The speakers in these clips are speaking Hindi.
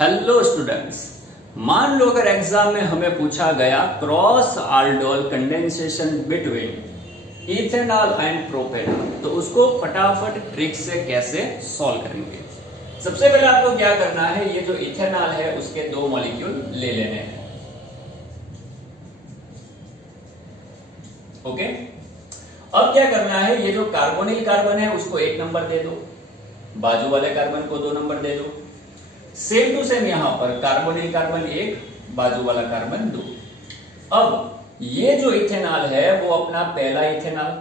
हेलो स्टूडेंट्स, मान लो अगर एग्जाम में हमें पूछा गया cross aldol condensation between ethanol and propanol, तो उसको फटाफट ट्रिक से कैसे सॉल्व करेंगे। सबसे पहले आपको क्या करना है, ये जो इथेनॉल है उसके दो मॉलिक्यूल ले लेने हैं। ओके, अब क्या करना है, ये जो कार्बोनिल कार्बन है उसको 1 नंबर दे दो, बाजू वाले कार्बन को 2 नंबर दे दो। सेम टू सेम यहां पर कार्बोनिल कार्बन 1, बाजू वाला कार्बन 2। अब ये जो इथेनॉल है वो अपना पहला इथेनॉल,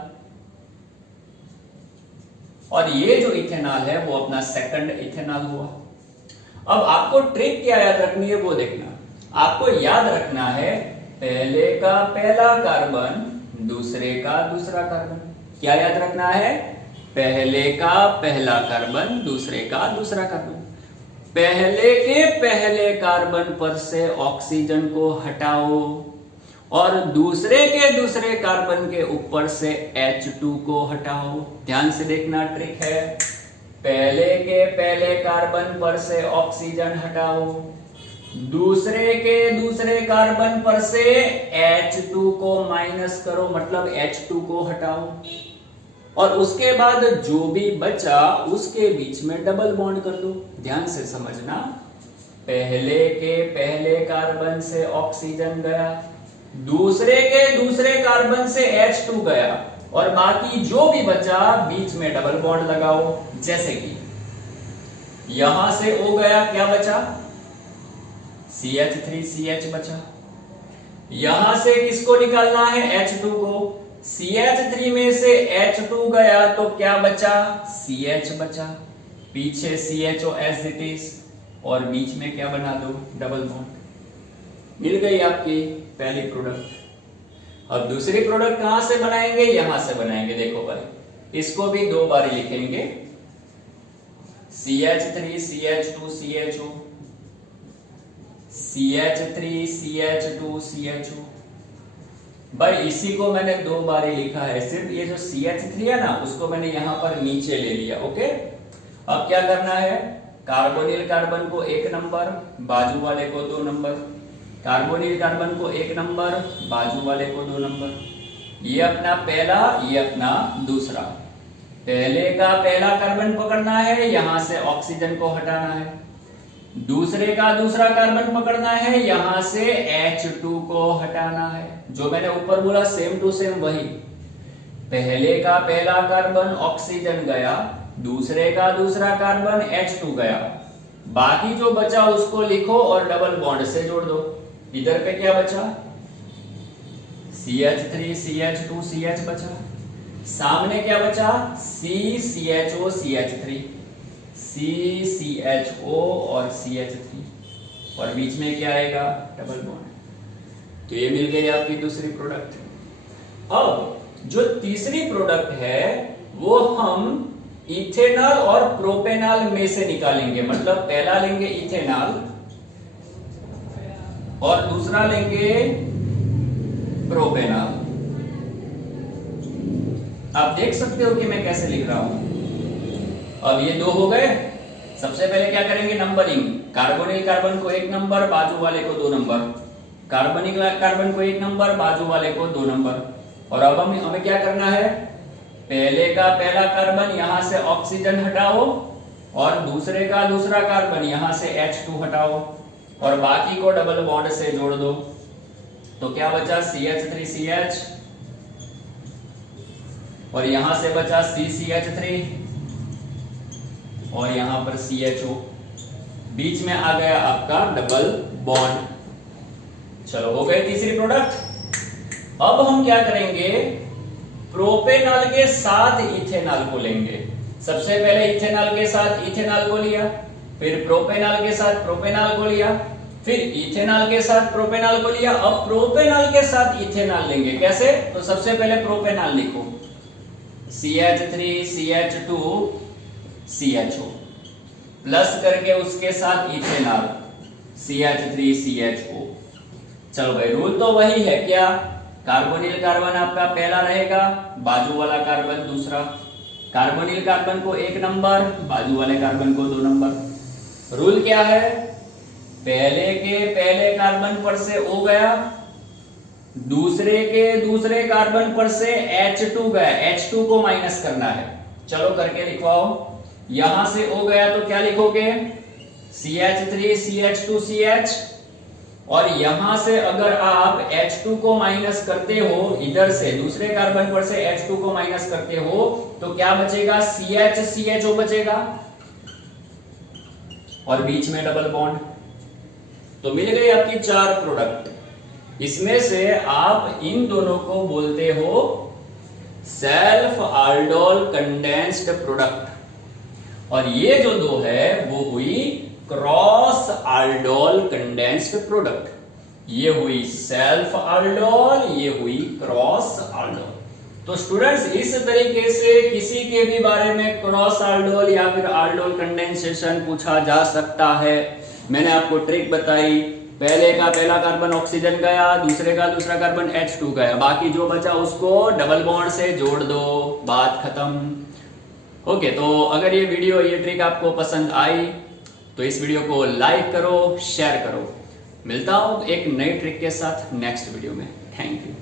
और ये जो इथेनॉल है वो अपना सेकंड इथेनॉल हुआ। अब आपको ट्रिक क्या याद रखनी है वो देखना। आपको याद रखना है पहले का पहला कार्बन, दूसरे का दूसरा कार्बन। क्या याद रखना है? पहले का पहला कार्बन, दूसरे का दूसरा कार्बन। पहले के पहले कार्बन पर से ऑक्सीजन को हटाओ और दूसरे के दूसरे कार्बन के ऊपर से H2 को हटाओ। ध्यान से देखना, ट्रिक है। पहले के पहले कार्बन पर से ऑक्सीजन हटाओ, दूसरे के दूसरे कार्बन पर से H2 को माइनस करो, मतलब H2 को हटाओ, और उसके बाद जो भी बचा उसके बीच में डबल बॉन्ड कर दो। ध्यान से समझना, पहले के पहले कार्बन से ऑक्सीजन गया, दूसरे के दूसरे कार्बन से H2 गया, और बाकी जो भी बचा बीच में डबल बॉन्ड लगाओ। जैसे कि यहां से O गया, क्या बचा? CH3CH बचा। यहां से किसको निकालना है? H2 को। CH3 में से H2 गया तो क्या बचा? CH बचा। पीछे CHO एज इट इज, और बीच में क्या बना दो? Double bond. मिल गई आपकी पहली प्रोडक्ट। अब दूसरी प्रोडक्ट कहां से बनाएंगे? यहां से बनाएंगे। देखो भाई, इसको भी 2 बार लिखेंगे, CH3 CH2 CHO, CH3 CH2 CHO। भाई इसी को मैंने 2 बार ही लिखा है, सिर्फ ये जो CH3 है ना उसको मैंने यहां पर नीचे ले लिया। ओके, अब क्या करना है, कार्बोनिल कार्बन को 1 नंबर, बाजू वाले को 2 नंबर, कार्बोनिल कार्बन को 1 नंबर, बाजू वाले को 2 नंबर। ये अपना पहला, ये अपना दूसरा। पहले का पहला कार्बन पकड़ना है, यहां से ऑक्सीजन को हटाना है। दूसरे का दूसरा कार्बन पकड़ना है, यहां से H2 को हटाना है। जो मैंने ऊपर बोला सेम टू सेम वही। पहले का पहला कार्बन ऑक्सीजन गया, दूसरे का दूसरा कार्बन H2 गया, बाकी जो बचा उसको लिखो और डबल बॉन्ड से जोड़ दो। इधर पे क्या बचा? CH3 CH2 CH बचा। सामने क्या बचा? CCHO CH3, CCHO और CH3, और बीच में क्या आएगा? Double bond. तो ये मिल गई आपकी दूसरी प्रोडक्ट। अब जो तीसरी प्रोडक्ट है वो हम इथेनॉल और प्रोपेनॉल में से निकालेंगे। मतलब पहला लेंगे इथेनॉल और दूसरा लेंगे प्रोपेनॉल। आप देख सकते हो कि मैं कैसे लिख रहा हूं। अब ये 2 हो गए। सबसे पहले क्या करेंगे? नंबरिंग। कार्बोनिल कार्बन को 1 नंबर, बाजू वाले को 2 नंबर। कार्बोनिल कार्बन को 1 नंबर, बाजू वाले को 2 नंबर। और अब हमें क्या करना है? पहले का पहला कार्बन यहां से ऑक्सीजन हटाओ, और दूसरे का दूसरा कार्बन यहां से H2 हटाओ, और बाकी को डबल बॉन्ड से जोड़ दो। तो क्या बचा? CH3CH, और यहां से बचा CCH3, और यहां पर CHO। बीच में आ गया आपका डबल बॉन्ड। चलो, हो गई तीसरी प्रोडक्ट। अब हम क्या करेंगे? प्रोपेनॉल के साथ इथेनॉल को लेंगे। सबसे पहले इथेनॉल के साथ इथेनॉल को लिया, फिर प्रोपेनॉल के साथ प्रोपेनॉल को लिया, फिर इथेनॉल के साथ प्रोपेनॉल को लिया। अब प्रोपेनॉल के साथ इथेनॉल लेंगे। कैसे? तो सबसे पहले प्रोपेनॉल लिखो, CH3 CH2 CHO, प्लस करके उसके साथ इथेनॉल CH3 CHO। चलो भाई, रूल तो वही है। क्या? कार्बोनिल कार्बन आपका पहला रहेगा, बाजू वाला कार्बन दूसरा। कार्बोनिल कार्बन को 1 नंबर, बाजू वाले कार्बन को 2 नंबर। रूल क्या है? पहले के पहले कार्बन पर से O गया, दूसरे के दूसरे कार्बन पर से H2 गया, H2 को माइनस करना है। चलो करके लिखवाओ। यहां से O गया तो क्या लिखोगे, CH3 CH2 CH, और यहां से अगर आप H2 को माइनस करते हो, इधर से दूसरे कार्बन पर से H2 को माइनस करते हो तो क्या बचेगा, CH CHO बचेगा और बीच में डबल बॉन्ड। तो मिल गई आपकी 4 प्रोडक्ट। इसमें से आप इन दोनों को बोलते हो सेल्फ aldol कंडेंस्ड प्रोडक्ट, और ये जो दो है वो हुई क्रॉस aldol कंडेंस्ड प्रोडक्ट। ये हुई सेल्फ aldol, ये हुई क्रॉस aldol। तो स्टूडेंट्स इस तरीके से किसी के भी बारे में क्रॉस aldol या फिर aldol कंडेंसेशन पूछा जा सकता है। मैंने आपको ट्रिक बताई, पहले का पहला कार्बन ऑक्सीजन गया, दूसरे का दूसरा कार्बन H2 गया, बाकी जो बचा उसको डबल बॉन्ड से जोड़ दो, बात खत्म। ओके, तो अगर ये वीडियो, ये ट्रिक आपको पसंद आई तो इस वीडियो को लाइक करो, शेयर करो। मिलता हूं एक नई ट्रिक के साथ नेक्स्ट वीडियो में। Thank you.